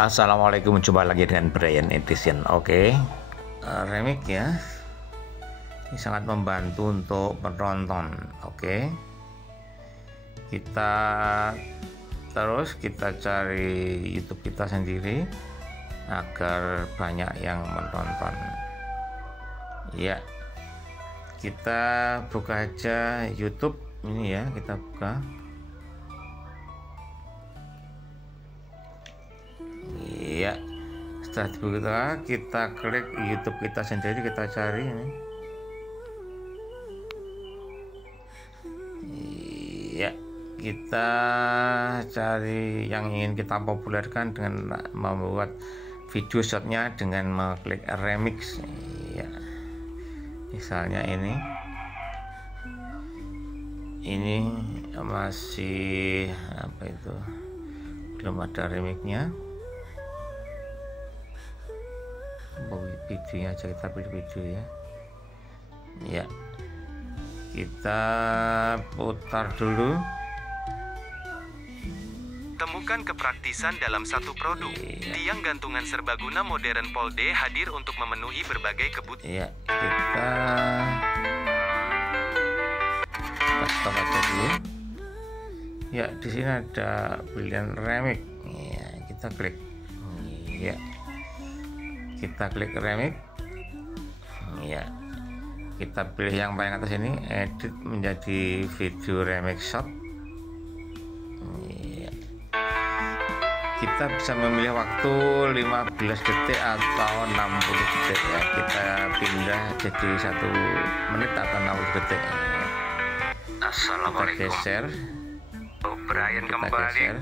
Assalamualaikum, jumpa lagi dengan Brian Edition. Oke, remix ya, ini sangat membantu untuk penonton. Oke, kita cari YouTube kita sendiri agar banyak yang menonton ya. Kita buka aja YouTube ini ya, kita buka. Ya, setelah dibuka kita klik YouTube kita sendiri, kita cari ini. Ya, kita cari yang ingin kita populerkan dengan membuat video shotnya dengan mengklik remix. Ya, misalnya ini masih apa itu, belum ada remixnya. Videonya aja, kita pilih video ya. Ya, kita putar dulu. Temukan kepraktisan dalam satu produk. Tiang gantungan serbaguna modern Polde hadir untuk memenuhi berbagai kebutuhan. Ya, kita stop aja dulu. Ya, di sini ada pilihan remix. Ya, kita klik. Ya, kita klik remix. Ya, kita pilih yang paling atas ini, edit menjadi video remix shot. Ya, kita bisa memilih waktu 15 detik atau 60 detik ya. Kita pindah jadi 1 menit atau 60 detik ya. Assalamualaikum. Kita geser. Brian Kita kembali. geser.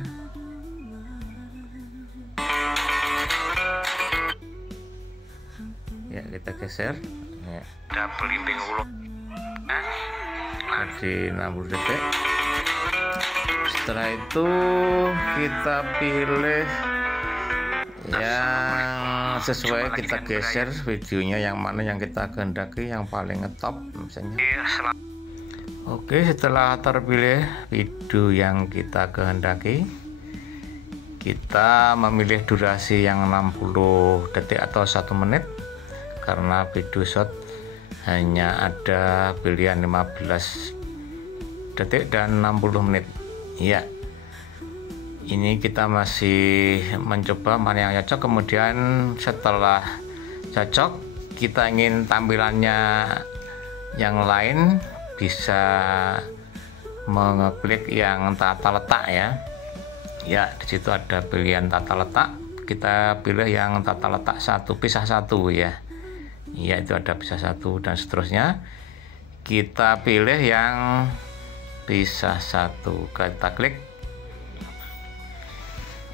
Ya, kita geser ya. Pelimbing ulo. Jadi 60 detik. Setelah itu kita pilih yang sesuai, kita geser videonya yang mana yang kita kehendaki, yang paling ngetop misalnya. Oke, setelah terpilih video yang kita kehendaki, kita memilih durasi yang 60 detik atau 1 menit, karena video shot hanya ada pilihan 15 detik dan 60 menit ya. Ini kita masih mencoba mana yang cocok. Kemudian setelah cocok, kita ingin tampilannya yang lain, bisa mengeklik yang tata letak ya. Ya, di situ ada pilihan tata letak. Kita pilih yang tata letak 1 pisah 1 ya. Ya, itu ada pisah 1 dan seterusnya. Kita pilih yang pisah 1, kita klik,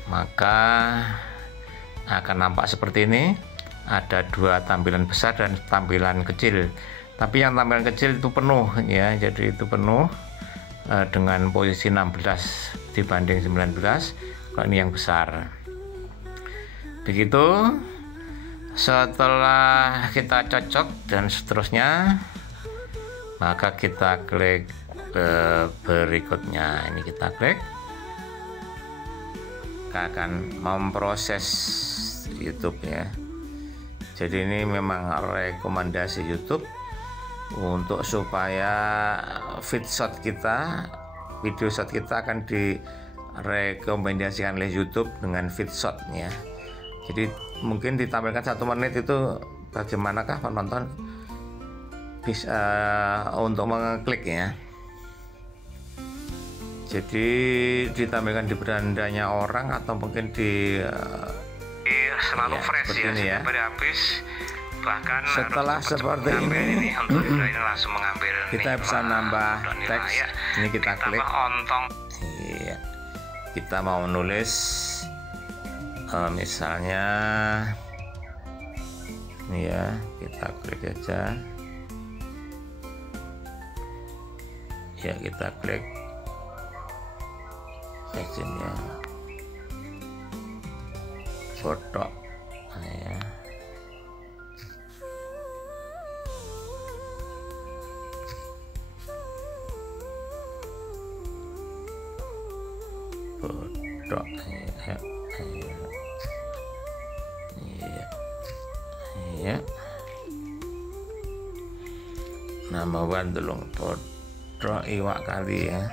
maka akan nampak seperti ini. Ada 2 tampilan besar dan tampilan kecil. Tapi yang tampilan kecil itu penuh ya, jadi itu penuh dengan posisi 16 dibanding 19. Kalau ini yang besar. Begitu. Setelah kita cocok dan seterusnya, maka kita klik berikutnya. Ini kita klik, kita akan memproses YouTube ya. Jadi ini memang rekomendasi YouTube untuk supaya video shot kita akan direkomendasikan oleh YouTube dengan feed shot ya. Jadi mungkin ditampilkan 1 menit itu, bagaimanakah penonton bisa untuk mengeklik ya. Jadi ditampilkan di berandanya orang atau mungkin di selalu ya, fresh ya, ini ya. habis. Bahkan setelah seperti ini langsung mengambil kita bisa nambah teks ya. Ini kita klik ontong. Iya, kita mau nulis misalnya ini ya, kita klik aja ya, kita klik sesinya foto ya. Kodok. Iya. Nama Bandung kodok iwak kali ya.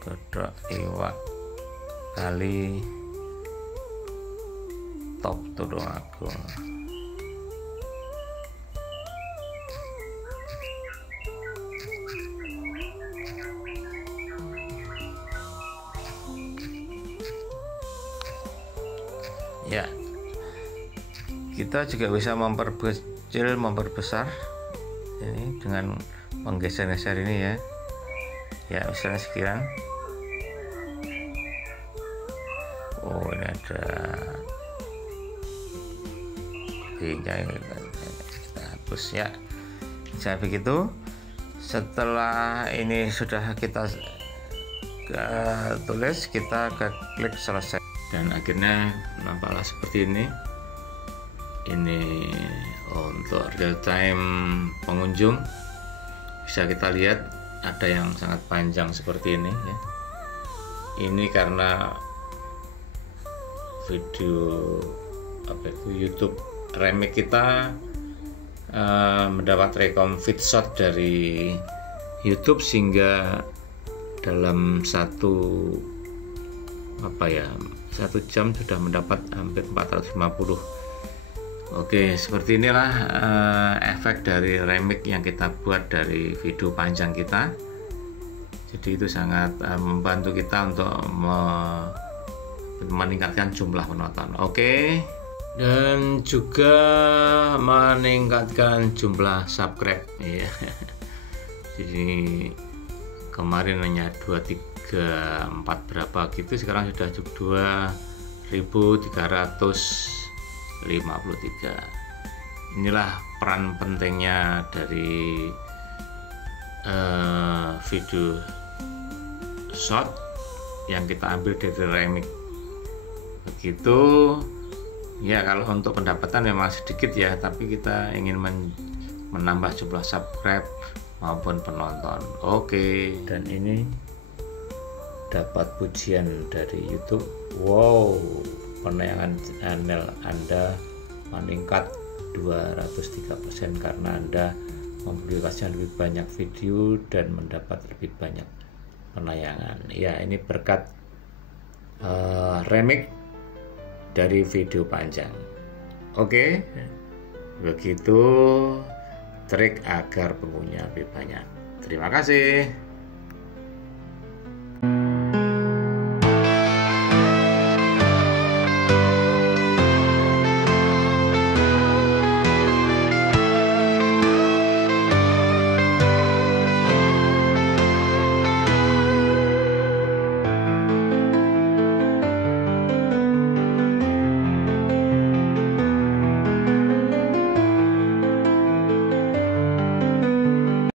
Kodok iwak kali top tuh aku. Ya, kita juga bisa memperkecil, memperbesar ini dengan menggeser-geser ini ya. Ya, misalnya sekian. Oh, ini ada kita hapus ya. Saya begitu. Setelah ini sudah kita tulis, kita klik selesai dan akhirnya nampaklah seperti ini. Ini untuk real time pengunjung, bisa kita lihat ada yang sangat panjang seperti ini ya. Ini karena video YouTube remake kita mendapat rekom feed shot dari YouTube, sehingga dalam satu jam sudah mendapat hampir 450. Oke, seperti inilah efek dari remake yang kita buat dari video panjang kita. Jadi itu sangat membantu kita untuk meningkatkan jumlah penonton. Oke, dan juga meningkatkan jumlah subscribe ya. Jadi kemarin hanya 2, 3, 4 berapa gitu, sekarang sudah 2.353. Inilah peran pentingnya dari video short yang kita ambil dari remake. Begitu ya. Kalau untuk pendapatan memang sedikit ya, tapi kita ingin menambah jumlah subscribe maupun penonton. Oke, dan ini dapat pujian dari YouTube. Wow, penayangan channel Anda meningkat 203% karena Anda mempublikasikan lebih banyak video dan mendapat lebih banyak penayangan. Ya, ini berkat remake dari video panjang. Oke, begitu trik agar pengguna lebih banyak. Terima kasih.